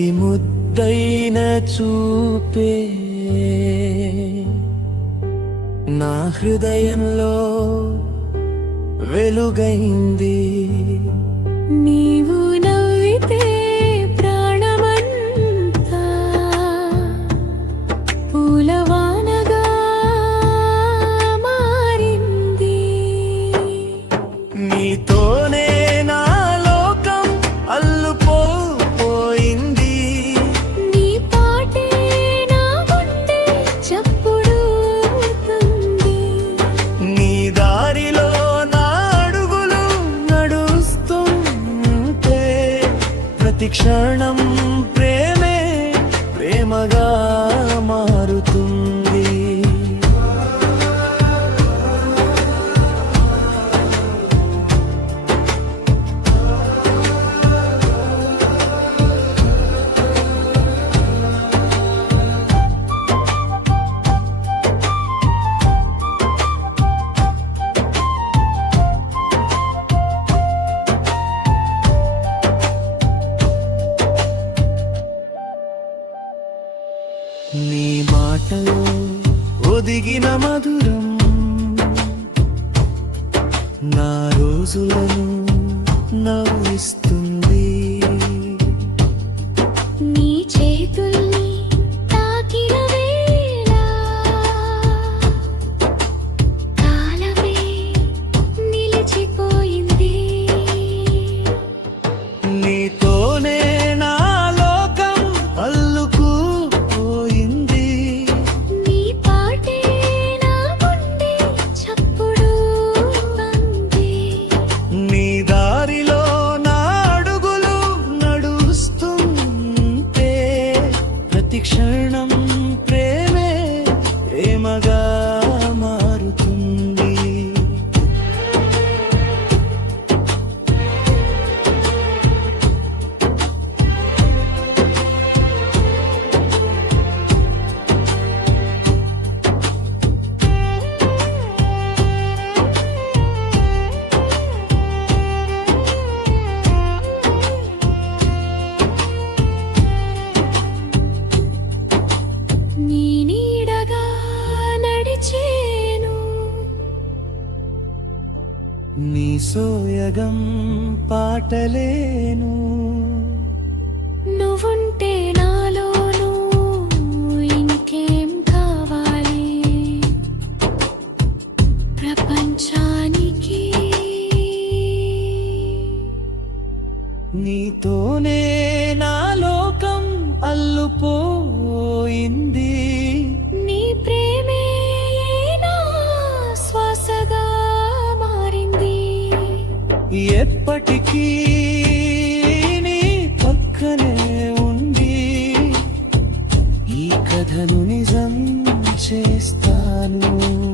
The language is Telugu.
ఈ ముద్దైన చూపే నా హృదయంలో వెలుగైంది. నీవు నీ మాటలో ఒదిగిన మధురం నా రోజులను నవ్విస్తుంది క్షణం ప్రేమే ప్రేమగా నీ సోయగం పాటలేను. నువ్వుంటే నాలోను ఇంకేం కావాలి? ప్రపంచానికి నీతోనే నా లోకం అల్లుపోయింది. ఎప్పటికీ నీ పక్కనే ఉండి ఈ కథను నిజం చేస్తాను.